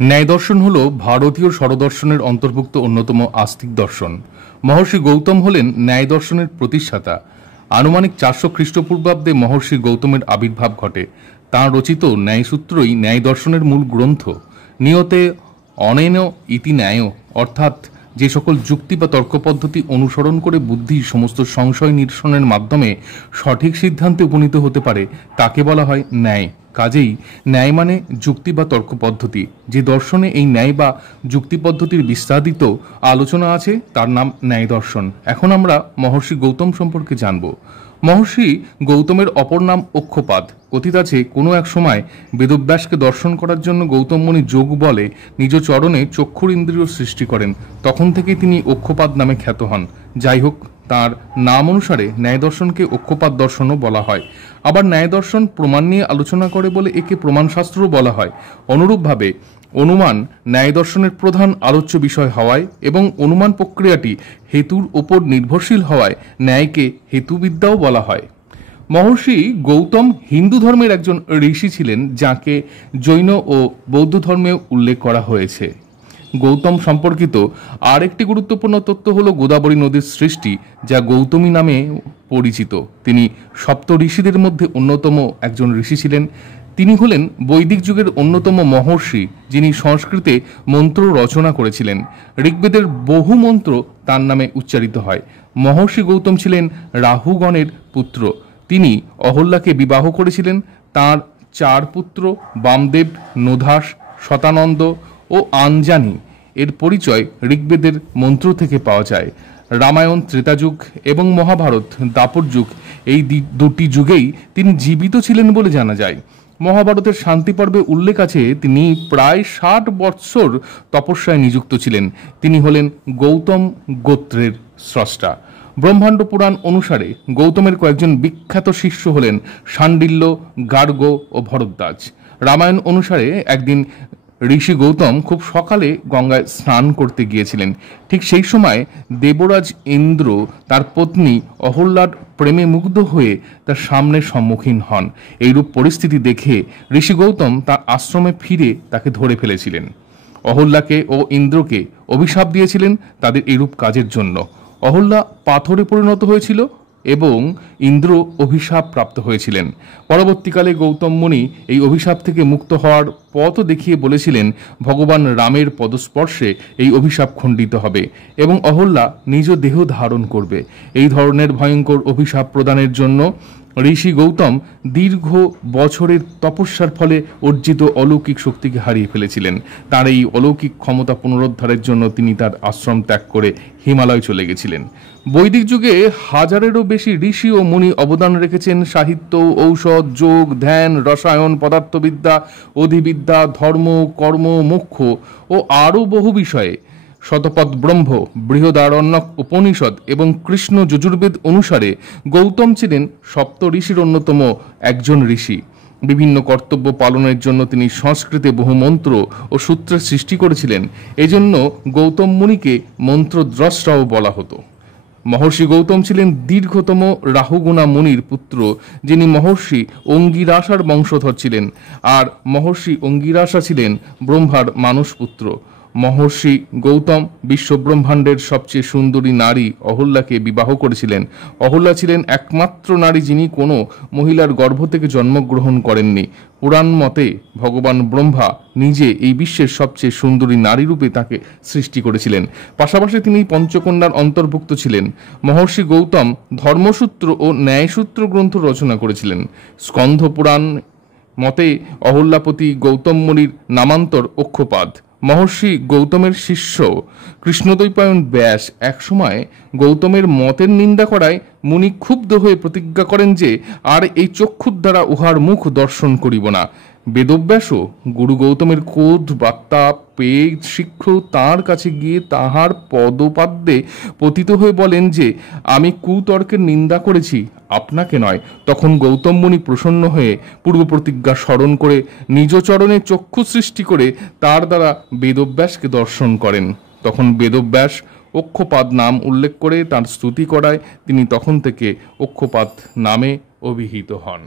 ন্যায় দর্শন হল ভারতীয় শরদর্শনের অন্তর্ভুক্ত অন্যতম আস্তিক দর্শন। মহর্ষি গৌতম হলেন ন্যায় দর্শনের প্রতিষ্ঠাতা। আনুমানিক 400 খ্রিস্টপূর্বাব্দে মহর্ষি গৌতমের আবির্ভাব ঘটে। তাঁর রচিত ন্যায়সূত্রই ন্যায় দর্শনের মূল গ্রন্থ। নিয়তে অনেন ইতি ন্যায়, অর্থাৎ যে সকল যুক্তি বা তর্ক পদ্ধতি অনুসরণ করে বুদ্ধি সমস্ত সংশয় নিরসনের মাধ্যমে সঠিক সিদ্ধান্তে উপনীত হতে পারে তাকে বলা হয় ন্যায়। কাজেই ন্যায় মানে যুক্তি বা তর্ক পদ্ধতি। যে দর্শনে এই ন্যায় বা যুক্তি পদ্ধতির বিস্তারিত আলোচনা আছে তার নাম ন্যায় দর্শন। এখন আমরা মহর্ষি গৌতম সম্পর্কে জানব। মহর্ষি গৌতমের অপর নাম অক্ষপাদ। কথিত আছে কোনো এক সময় বেদব্যাসকে দর্শন করার জন্য গৌতম মুনি যোগ বলে নিজ চরণে চক্ষুর ইন্দ্রিয় সৃষ্টি করেন। তখন থেকেই তিনি অক্ষপাদ নামে খ্যাত হন। যাই হোক, তার নাম অনুসারে ন্যায় দর্শনকে অক্ষপাদ দর্শনও বলা হয়। আবার ন্যায় দর্শন প্রমাণ নিয়ে আলোচনা করে বলে একে প্রমাণশাস্ত্রও বলা হয়। অনুরূপভাবে অনুমান ন্যায় দর্শনের প্রধান আলোচ্য বিষয় হওয়ায় এবং অনুমান প্রক্রিয়াটি হেতুর ওপর নির্ভরশীল হওয়ায় ন্যায়কে হেতুবিদ্যাও বলা হয়। মহর্ষি গৌতম হিন্দু ধর্মের একজন ঋষি ছিলেন, যাকে জৈন ও বৌদ্ধ ধর্মে উল্লেখ করা হয়েছে। গৌতম সম্পর্কিত আর একটি গুরুত্বপূর্ণ তথ্য হল গোদাবরী নদীর সৃষ্টি, যা গৌতমী নামে পরিচিত। তিনি সপ্ত ঋষিদের মধ্যে অন্যতম একজন ঋষি ছিলেন। তিনি হলেন বৈদিক যুগের অন্যতম মহর্ষি, যিনি সংস্কৃতে মন্ত্র রচনা করেছিলেন। ঋগ্বেদের বহু মন্ত্র তার নামে উচ্চারিত হয়। মহর্ষি গৌতম ছিলেন রাহুগণের পুত্র। তিনি অহল্যাকে বিবাহ করেছিলেন। তার 4 পুত্র বামদেব, নোধাস, শতানন্দ ও আঞ্জানি এর পরিচয় ঋগ্বেদের মন্ত্র থেকে পাওয়া যায়। রামায়ণ ত্রেতাযুগ এবং মহাভারত দাপর যুগ, এই দুটি যুগেই তিনি জীবিত ছিলেন বলে জানা যায়। মহাভারতের শান্তি পর্বে উল্লেখ আছে তিনি প্রায় 60 বৎসর তপস্যায় নিযুক্ত ছিলেন। তিনি হলেন গৌতম গোত্রের স্রষ্টা। ব্রহ্মাণ্ড পুরাণ অনুসারে গৌতমের কয়েকজন বিখ্যাত শিষ্য হলেন শাণ্ডিল্য, গার্গ ও ভরদ্বাজ। রামায়ণ অনুসারে একদিন ঋষি গৌতম খুব সকালে গঙ্গায় স্নান করতে গিয়েছিলেন। ঠিক সেই সময় দেবরাজ ইন্দ্র তার পত্নী অহল্যার প্রেমে মুগ্ধ হয়ে তার সামনে সম্মুখীন হন। এইরূপ পরিস্থিতি দেখে ঋষি গৌতম তার আশ্রমে ফিরে তাকে ধরে ফেলেছিলেন। অহল্যাকে ও ইন্দ্রকে অভিশাপ দিয়েছিলেন তাদের এইরূপ কাজের জন্য। অহল্যা পাথরে পরিণত হয়েছিল এবং ইন্দ্র অভিশাপ প্রাপ্ত হয়েছিলেন। পরবর্তীকালে গৌতম মুনি এই অভিশাপ থেকে মুক্ত হওয়ার পথ দেখিয়ে বলেছিলেন ভগবান রামের পদস্পর্শে এই অভিশাপ খণ্ডিত হবে এবং অহল্যা নিজ দেহ ধারণ করবে। এই ধরনের ভয়ঙ্কর অভিশাপ প্রদানের জন্য ঋষি গৌতম দীর্ঘ বছরের তপস্যার ফলে অর্জিত অলৌকিক শক্তিকে হারিয়ে ফেলেছিলেন। তার এই অলৌকিক ক্ষমতা পুনরুদ্ধারের জন্য তিনি তার আশ্রম ত্যাগ করে হিমালয় চলে গেছিলেন। বৈদিক যুগে 1000-এরও বেশি ঋষি ও মুনি অবদান রেখেছেন সাহিত্য, ঔষধ, যোগ, ধ্যান, রসায়ন, পদার্থবিদ্যা, অধিবিদ্যা, ধর্ম, কর্ম, মোক্ষ ও আরও বহু বিষয়ে। শতপথ ব্রহ্ম, বৃহদারণ্যক উপনিষদ এবং কৃষ্ণ যজুর্বেদ অনুসারে গৌতম ছিলেন সপ্ত ঋষির অন্যতম একজন ঋষি। বিভিন্ন কর্তব্য পালনের জন্য তিনি সংস্কৃতে বহু মন্ত্র ও সূত্রের সৃষ্টি করেছিলেন। এজন্য গৌতম মুনিকে মন্ত্রদ্রষ্টাও বলা হতো। মহর্ষি গৌতম ছিলেন দীর্ঘতম রাহুগুণা মুনির পুত্র, যিনি মহর্ষি অঙ্গিরাসার বংশধর ছিলেন। আর মহর্ষি অঙ্গিরাসা ছিলেন ব্রহ্মার মানসপুত্র। মহর্ষি গৌতম বিশ্বব্রহ্মাণ্ডের সবচেয়ে সুন্দরী নারী অহল্যাকে বিবাহ করেছিলেন। অহল্যা ছিলেন একমাত্র নারী যিনি কোনো মহিলার গর্ভ থেকে জন্মগ্রহণ করেননি। পুরাণ মতে ভগবান ব্রহ্মা নিজে এই বিশ্বের সবচেয়ে সুন্দরী নারী রূপে তাকে সৃষ্টি করেছিলেন। পাশাপাশি তিনি পঞ্চকন্যার অন্তর্ভুক্ত ছিলেন। মহর্ষি গৌতম ধর্মসূত্র ও ন্যায়সূত্র গ্রন্থ রচনা করেছিলেন। স্কন্ধ পুরাণ মতে অহল্যাপতি গৌতম মুনির নামান্তর অক্ষপাদ। মহর্ষি গৌতমের শিষ্য কৃষ্ণদ্বৈপায়ন ব্যাস একসময় গৌতমের মতের নিন্দা করায় মুনি ক্ষুব্ধ হয়ে প্রতিজ্ঞা করেন যে আর এই চক্ষুর দ্বারা উহার মুখ দর্শন করিব না। বেদব্যাসও গুরু গৌতমের ক্রোধ বার্তা পেয়ে শীঘ্র তাঁর কাছে গিয়ে তাহার পদপাদ্যে পতিত হয়ে বলেন যে আমি কুতর্কের নিন্দা করেছি, আপনাকে নয়। তখন গৌতম মুনি প্রসন্ন হয়ে পূর্ব প্রতিজ্ঞা স্মরণ করে নিজ চরণে চক্ষু সৃষ্টি করে তার দ্বারা বেদব্যাসকে দর্শন করেন। তখন বেদব্যাস অক্ষপাদ নাম উল্লেখ করে তার স্তুতি করায় তিনি তখন থেকে অক্ষপাদ নামে অভিহিত হন।